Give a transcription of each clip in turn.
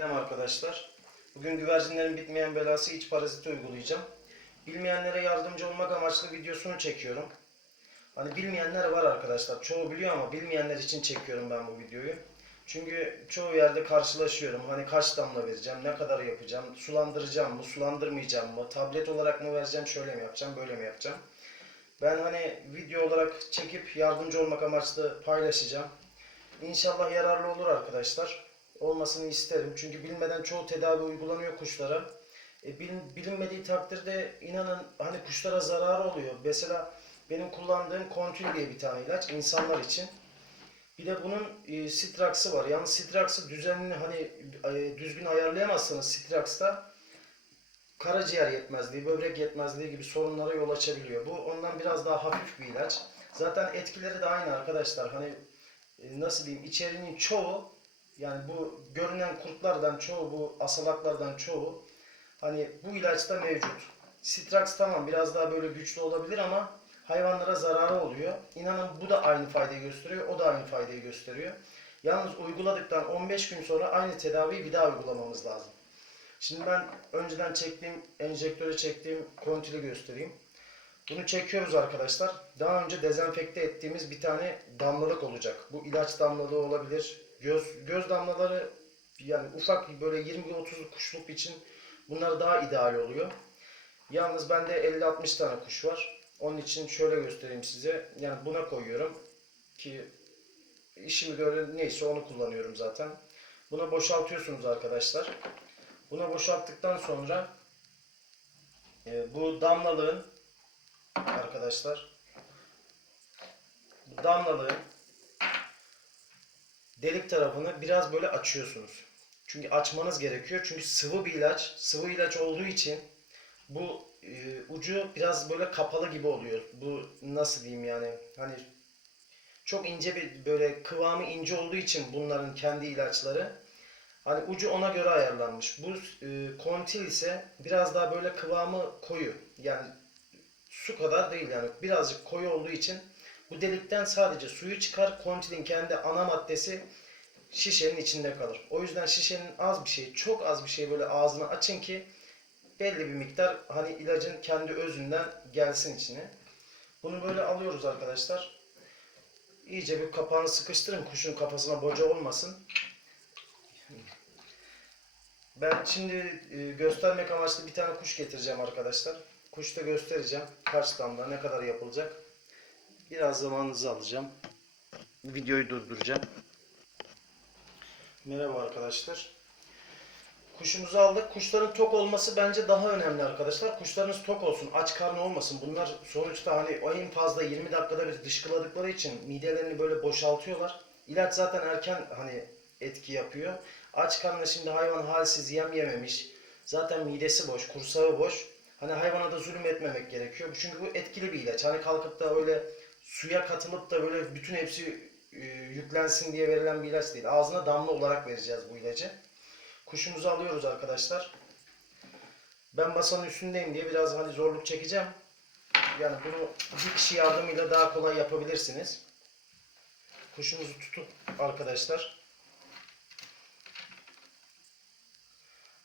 Selam arkadaşlar. Bugün güvercinlerin bitmeyen belası iç paraziti uygulayacağım. Bilmeyenlere yardımcı olmak amaçlı videosunu çekiyorum. Hani bilmeyenler var arkadaşlar. Çoğu biliyor ama bilmeyenler için çekiyorum ben bu videoyu. Çünkü çoğu yerde karşılaşıyorum. Hani kaç damla vereceğim, ne kadar yapacağım, sulandıracağım mı, sulandırmayacağım mı, tablet olarak mı vereceğim, şöyle mi yapacağım, böyle mi yapacağım. Ben hani video olarak çekip yardımcı olmak amaçlı paylaşacağım. İnşallah yararlı olur arkadaşlar. Olmasını isterim. Çünkü bilmeden çoğu tedavi uygulanıyor kuşlara. E, bilin- bilinmediği takdirde inanın hani kuşlara zararı oluyor. Mesela benim kullandığım Kontil diye bir tane ilaç insanlar için. Bir de bunun e, Sitrax'ı var. Yalnız Sitrax'ı düzenli hani e, düzgün ayarlayamazsanız Sitrax'ta karaciğer yetmezliği, böbrek yetmezliği gibi sorunlara yol açabiliyor. Bu ondan biraz daha hafif bir ilaç. Zaten etkileri de aynı arkadaşlar. Hani e, nasıl diyeyim içeriğinin çoğu yani bu görünen kurtlardan çoğu bu asalaklardan çoğu hani bu ilaçta mevcut. Sitrax tamam biraz daha böyle güçlü olabilir ama hayvanlara zararı oluyor. İnanın bu da aynı faydayı gösteriyor, o da aynı faydayı gösteriyor. Yalnız uyguladıktan 15 gün sonra aynı tedaviyi bir daha uygulamamız lazım. Şimdi ben önceden çektiğim, enjektöre çektiğim kontili göstereyim. Bunu çekiyoruz arkadaşlar. Daha önce dezenfekte ettiğimiz bir tane damlalık olacak. Bu ilaç damlalığı olabilir. Göz göz damlaları yani ufak böyle 20-30 kuşluk için bunlar daha ideal oluyor. Yalnız bende 50-60 tane kuş var. Onun için şöyle göstereyim size. Yani buna koyuyorum ki işimi göre neyse onu kullanıyorum zaten. Buna boşaltıyorsunuz arkadaşlar. Buna boşalttıktan sonra e, bu damlalığın arkadaşlar bu damlalığın delik tarafını biraz böyle açıyorsunuz. Çünkü açmanız gerekiyor. Çünkü sıvı bir ilaç. Sıvı ilaç olduğu için bu e, ucu biraz böyle kapalı gibi oluyor. Bu nasıl diyeyim yani hani çok ince bir böyle kıvamı ince olduğu için bunların kendi ilaçları hani ucu ona göre ayarlanmış. Bu e, kontil ise biraz daha böyle kıvamı koyu. Yani su kadar değil yani birazcık koyu olduğu için bu delikten sadece suyu çıkar. Kontilin kendi ana maddesi şişenin içinde kalır. O yüzden şişenin az bir şey, çok az bir şey böyle ağzını açın ki belli bir miktar hani ilacın kendi özünden gelsin içine. Bunu böyle alıyoruz arkadaşlar. İyice bir kapağını sıkıştırın kuşun kafasına boca olmasın. Ben şimdi e, göstermek amaçlı bir tane kuş getireceğim arkadaşlar. Kuşu da göstereceğim. Kaç damla, ne kadar yapılacak. Biraz zamanınızı alacağım. Videoyu durduracağım. Merhaba arkadaşlar. Kuşumuzu aldık. Kuşların tok olması bence daha önemli arkadaşlar. Kuşlarınız tok olsun, aç karnı olmasın. Bunlar sonuçta hani en fazla 20 dakikada bir dışkıladıkları için midelerini böyle boşaltıyorlar. İlaç zaten erken hani etki yapıyor. Aç karnına şimdi hayvan halsiz yem yememiş. Zaten midesi boş, kursağı boş. Hani hayvana da zulüm etmemek gerekiyor. Çünkü bu etkili bir ilaç. Hani kalkıp da öyle suya katılıp da böyle bütün hepsi e, yüklensin diye verilen bir ilaç değil. Ağzına damla olarak vereceğiz bu ilacı. Kuşumuzu alıyoruz arkadaşlar. Ben masanın üstündeyim diye biraz hani zorluk çekeceğim. Yani bunu bir kişi yardımıyla daha kolay yapabilirsiniz. Kuşumuzu tutun arkadaşlar.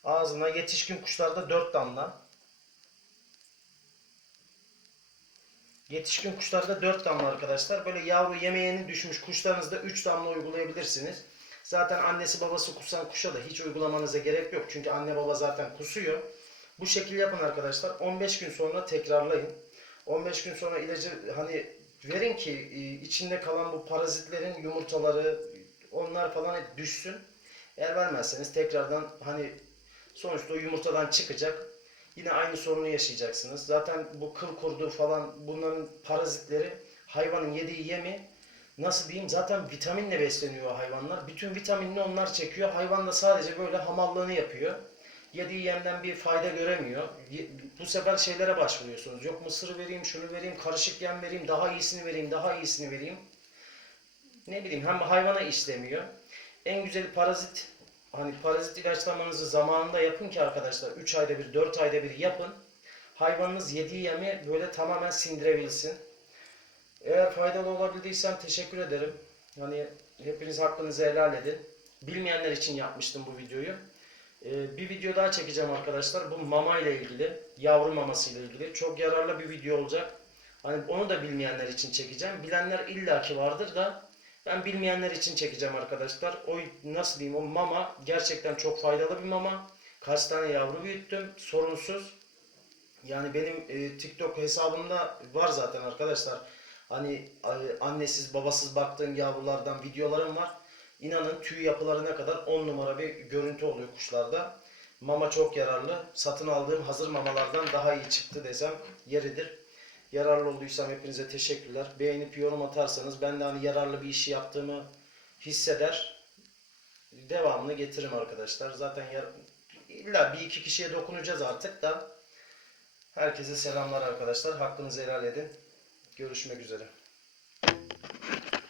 Ağzına yetişkin kuşlarda 4 damla. Yetişkin kuşlarda 4 damla arkadaşlar. Böyle yavru yemeğeni düşmüş kuşlarınızda 3 damla uygulayabilirsiniz. Zaten annesi babası kusan kuşa da hiç uygulamanıza gerek yok. Çünkü anne baba zaten kusuyor. Bu şekil yapın arkadaşlar. 15 gün sonra tekrarlayın. 15 gün sonra ilacı hani verin ki e, içinde kalan bu parazitlerin yumurtaları onlar falan hep düşsün. Eğer vermezseniz tekrardan hani sonuçta o yumurtadan çıkacak. Yine aynı sorunu yaşayacaksınız. Zaten bu kıl kurdu falan bunların parazitleri hayvanın yediği yemi nasıl diyeyim zaten vitaminle besleniyor hayvanlar. Bütün vitaminini onlar çekiyor. Hayvan da sadece böyle hamallığını yapıyor. Yediği yemden bir fayda göremiyor. Bu sefer şeylere başvuruyorsunuz. Yok mısır vereyim, şunu vereyim, karışık yem vereyim, daha iyisini vereyim, daha iyisini vereyim. Ne bileyim hem hayvana işlemiyor. En güzeli parazit hani parazit ilaçlamanızı zamanında yapın ki arkadaşlar 3 ayda bir 4 ayda bir yapın. Hayvanınız yediği yemi böyle tamamen sindirebilsin. Eğer faydalı olabildiysem teşekkür ederim. Yani hepiniz hakkınızı helal edin. Bilmeyenler için yapmıştım bu videoyu. Ee, bir video daha çekeceğim arkadaşlar. Bu mama ile ilgili, yavru maması ile ilgili. Çok yararlı bir video olacak. Hani onu da bilmeyenler için çekeceğim. Bilenler illaki vardır da ben bilmeyenler için çekeceğim arkadaşlar. O nasıl diyeyim o mama gerçekten çok faydalı bir mama. Kaç tane yavru büyüttüm sorunsuz. Yani benim e, TikTok hesabımda var zaten arkadaşlar. Hani e, annesiz babasız baktığım yavrulardan videolarım var. İnanın tüy yapılarına kadar 10 numara bir görüntü oluyor kuşlarda. Mama çok yararlı. Satın aldığım hazır mamalardan daha iyi çıktı desem yeridir. Yararlı olduysam hepinize teşekkürler. Beğenip yorum atarsanız ben de hani yararlı bir işi yaptığımı hisseder. Devamını getiririm arkadaşlar. Zaten yar- illa bir iki kişiye dokunacağız artık da. Herkese selamlar arkadaşlar. Hakkınızı helal edin. Görüşmek üzere.